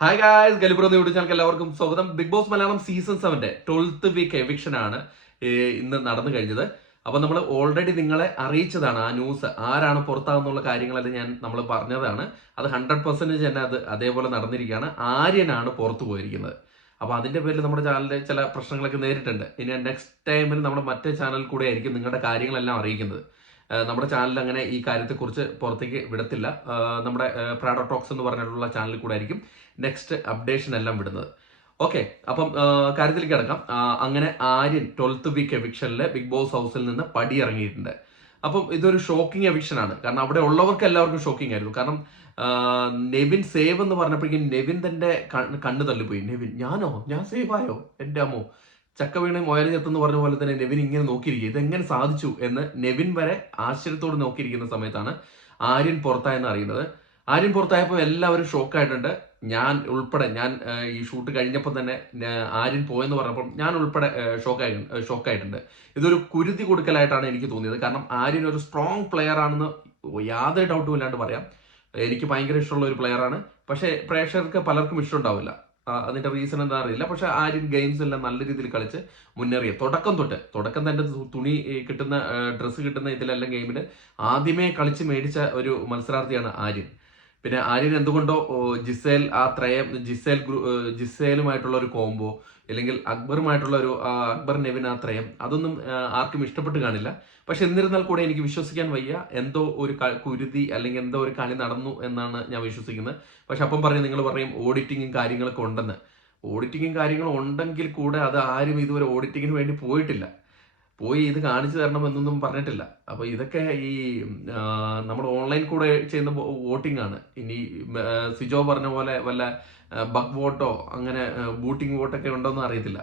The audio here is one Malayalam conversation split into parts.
ഹായ് ഗായ്സ്, ഗലിബ്രോ യൂട്യൂബ് ചാനൽ എല്ലാവർക്കും സ്വാഗതം. Bigg Boss Malayalam season 7 12th week eviction ആണ് ഇന്ന് നടന്നു കഴിഞ്ഞത്. അപ്പൊ നമ്മൾ ഓൾറെഡി നിങ്ങളെ അറിയിച്ചതാണ് ആ ന്യൂസ്, ആരാണ് പുറത്താകുന്നുള്ള കാര്യങ്ങളെല്ലാം നമ്മൾ പറഞ്ഞതാണ്. അത് 100% തന്നെ അത് അതേപോലെ നടന്നിരിക്കുകയാണ്. ആര്യനാണ് പുറത്തു പോയിരിക്കുന്നത്. അപ്പൊ അതിന്റെ പേരിൽ നമ്മുടെ ചാനലിൽ ചില പ്രശ്നങ്ങളൊക്കെ നേരിട്ടുണ്ട്. ഇനി നെക്സ്റ്റ് ടൈമിൽ നമ്മുടെ മറ്റേ ചാനൽ കൂടെ ആയിരിക്കും നിങ്ങളുടെ കാര്യങ്ങളെല്ലാം അറിയിക്കുന്നത്. നമ്മുടെ ചാനൽ അങ്ങനെ ഈ കാര്യത്തെക്കുറിച്ച് പുറത്തേക്ക് വിടത്തില്ല. നമ്മുടെ പ്രാഡോ ടോക്സ് എന്ന് പറഞ്ഞിട്ടുള്ള ചാനലിൽ കൂടെ ആയിരിക്കും നെക്സ്റ്റ് അപ്ഡേഷൻ എല്ലാം വിടുന്നത്. ഓക്കെ, അപ്പം കാര്യത്തിലേക്ക് കിടക്കാം. അങ്ങനെ ആര്യൻ 12th വീക്ക് എവിക്ഷനിൽ ബിഗ് ബോസ് ഹൗസിൽ നിന്ന് പടി ഇറങ്ങിയിട്ടുണ്ട്. അപ്പം ഇതൊരു ഷോക്കിംഗ് എവിക്ഷൻ ആണ്. കാരണം അവിടെ ഉള്ളവർക്ക് എല്ലാവർക്കും ഷോക്കിംഗ് ആയിരുന്നു. കാരണം നെവിൻ സേവ് എന്ന് പറഞ്ഞപ്പോഴേക്കും നെവിൻ തന്റെ കണ്ണ് തള്ളിപ്പോയി. നെവിൻ, ഞാൻ സേവ് ആയോ, എന്റെ അമ്മോ, ചക്ക വീണ് മൊയൽ ചെത്തെന്ന് പറഞ്ഞ പോലെ തന്നെ നെവിൻ ഇങ്ങനെ നോക്കിയിരിക്കുക, ഇതെങ്ങനെ സാധിച്ചു എന്ന് നെവിൻ വരെ ആശ്ചര്യത്തോട് നോക്കിയിരിക്കുന്ന സമയത്താണ് ആര്യൻ പുറത്തായെന്ന് അറിയുന്നത്. ആര്യൻ പുറത്തായപ്പോൾ എല്ലാവരും ഷോക്കായിട്ടുണ്ട്. ഞാൻ ഉൾപ്പെടെ, ഞാൻ ഈ ഷൂട്ട് കഴിഞ്ഞപ്പോൾ തന്നെ ആര്യൻ പോയെന്ന് പറഞ്ഞപ്പോൾ ഞാൻ ഉൾപ്പെടെ ഷോക്കായിട്ടുണ്ട്. ഇതൊരു കുരുതി കൊടുക്കലായിട്ടാണ് എനിക്ക് തോന്നിയത്. കാരണം ആര്യൻ ഒരു സ്ട്രോങ് പ്ലെയർ ആണെന്ന് യാതൊരു ഡൗട്ടും ഇല്ലാണ്ട് പറയാം. എനിക്ക് ഭയങ്കര ഇഷ്ടമുള്ള ഒരു പ്ലെയർ ആണ്. പക്ഷേ പ്രേക്ഷകർക്ക് പലർക്കും ഇഷ്ടമുണ്ടാവില്ല. അതിന്റെ റീസൺ എന്താ അറിയില്ല. പക്ഷെ ആര്യൻ ഗെയിംസ് എല്ലാം നല്ല രീതിയിൽ കളിച്ച് മുന്നേറിയ തുടക്കം തന്റെ തുണി കിട്ടുന്ന, ഡ്രസ്സ് കിട്ടുന്ന ഇതിലെല്ലാം ഗെയിമിൽ ആദ്യമേ കളിച്ച് മേടിച്ച ഒരു മത്സരാർത്ഥിയാണ് ആര്യൻ. പിന്നെ ആര്യൻ എന്തുകൊണ്ടോ ജിസേലുമായിട്ടുള്ള ഒരു കോംബോ, അല്ലെങ്കിൽ അക്ബറുമായിട്ടുള്ള ഒരു അക്ബർ നെവിൻ ആ ത്രയം, അതൊന്നും ആർക്കും ഇഷ്ടപ്പെട്ട് കാണില്ല. പക്ഷെ എന്നിരുന്നാൽ കൂടെ എനിക്ക് വിശ്വസിക്കാൻ വയ്യ, എന്തോ ഒരു കുരുതി അല്ലെങ്കിൽ എന്തോ ഒരു കളി നടന്നു എന്നാണ് ഞാൻ വിശ്വസിക്കുന്നത്. പക്ഷെ അപ്പം നിങ്ങൾ പറയും ഓഡിറ്റിങ്ങും കാര്യങ്ങളൊക്കെ ഉണ്ടെന്ന്. ഓഡിറ്റിങ്ങും കാര്യങ്ങളും ഉണ്ടെങ്കിൽ കൂടെ അത് ആരും ഇതുവരെ ഓഡിറ്റിങ്ങിന് വേണ്ടി പോയി ഇത് കാണിച്ചു തരണം എന്നൊന്നും പറഞ്ഞിട്ടില്ല. അപ്പൊ ഇതൊക്കെ ഈ നമ്മൾ ഓൺലൈൻ കൂടെ ചെയ്യുന്ന വോട്ടിംഗ് ആണ്. ഇനി സിജോ പറഞ്ഞ പോലെ വല്ല ബഗ് വോട്ടോ അങ്ങനെ ബൂട്ടിംഗ് വോട്ടൊക്കെ ഉണ്ടോന്നും അറിയത്തില്ല.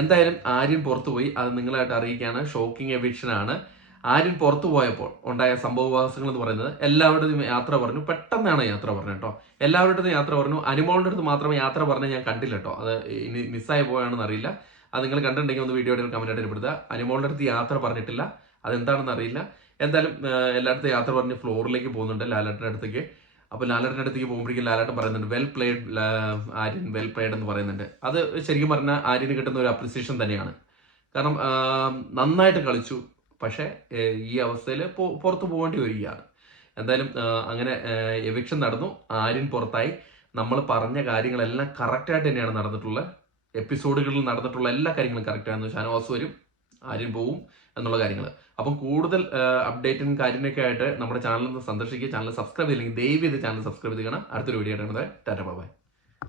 എന്തായാലും ആര്യൻ പുറത്തുപോയി, അത് നിങ്ങളായിട്ട് അറിയിക്കുകയാണ്. ഷോക്കിംഗ് എവിക്ഷൻ ആണ്. ആര്യൻ പുറത്തു പോയപ്പോൾ ഉണ്ടായ സംഭവവാസങ്ങൾ എന്ന് പറയുന്നത്, എല്ലാവരുടെയും യാത്ര പറഞ്ഞു. പെട്ടെന്നാണ് യാത്ര പറഞ്ഞത് കേട്ടോ. എല്ലാവരുടെയും യാത്ര പറഞ്ഞു. അനുമോളുടെ അടുത്ത് മാത്രമേ യാത്ര പറഞ്ഞ് ഞാൻ കണ്ടില്ല കേട്ടോ. അത് ഇനി മിസ്സായി പോയാണെന്ന് അറിയില്ല. അത് നിങ്ങൾ കണ്ടിട്ടുണ്ടെങ്കിൽ ഒന്ന് വീഡിയോയുടെ കമന്റ് ആയിട്ട് പെടുത്തുക. അനുമോളുടെ അടുത്ത് യാത്ര പറഞ്ഞിട്ടില്ല, അതെന്താണെന്ന് അറിയില്ല. എന്തായാലും എല്ലായിടത്തും യാത്ര പറഞ്ഞ് ഫ്ലോറിലേക്ക് പോകുന്നുണ്ട്, ലാലേട്ടൻ്റെ അടുത്തേക്ക്. അപ്പോൾ ലാലേട്ടൻ്റെ അടുത്തേക്ക് പോകുമ്പോഴേക്കും ലാലേട്ടൻ പറയുന്നുണ്ട് well played Aryan, well played എന്ന് പറയുന്നുണ്ട്. അത് ശരിക്കും പറഞ്ഞാൽ ആര്യന് കിട്ടുന്ന ഒരു അപ്രിസിയേഷൻ തന്നെയാണ്. കാരണം നന്നായിട്ട് കളിച്ചു, പക്ഷേ ഈ അവസ്ഥയിൽ പുറത്തു പോകേണ്ടി വരികയാണ്. എന്തായാലും അങ്ങനെ എവിക്ഷൻ നടന്നു, ആര്യൻ പുറത്തായി. നമ്മൾ പറഞ്ഞ കാര്യങ്ങളെല്ലാം കറക്റ്റായിട്ട് തന്നെയാണ് നടന്നിട്ടുള്ളത്. എപ്പിസോഡുകളിൽ നടന്നിട്ടുള്ള എല്ലാ കാര്യങ്ങളും കറക്റ്റാണ്. ഷാനവാസ് വരും, ആര്യൻ പോവും എന്നുള്ള കാര്യങ്ങൾ. അപ്പം കൂടുതൽ അപ്ഡേറ്റും കാര്യങ്ങളൊക്കെ ആയിട്ട് നമ്മുടെ ചാനൽ ഒന്ന് സന്ദർശിക്കുക. ചാനൽ സബ്സ്ക്രൈബ് ചെയ്തില്ലെങ്കിൽ ദയവ് ചെയ്ത് ചാനൽ സബ്സ്ക്രൈബ് ചെയ്യണം. അടുത്തൊരു വീഡിയോ ആയിട്ട് ടാറ്റ ബൈ.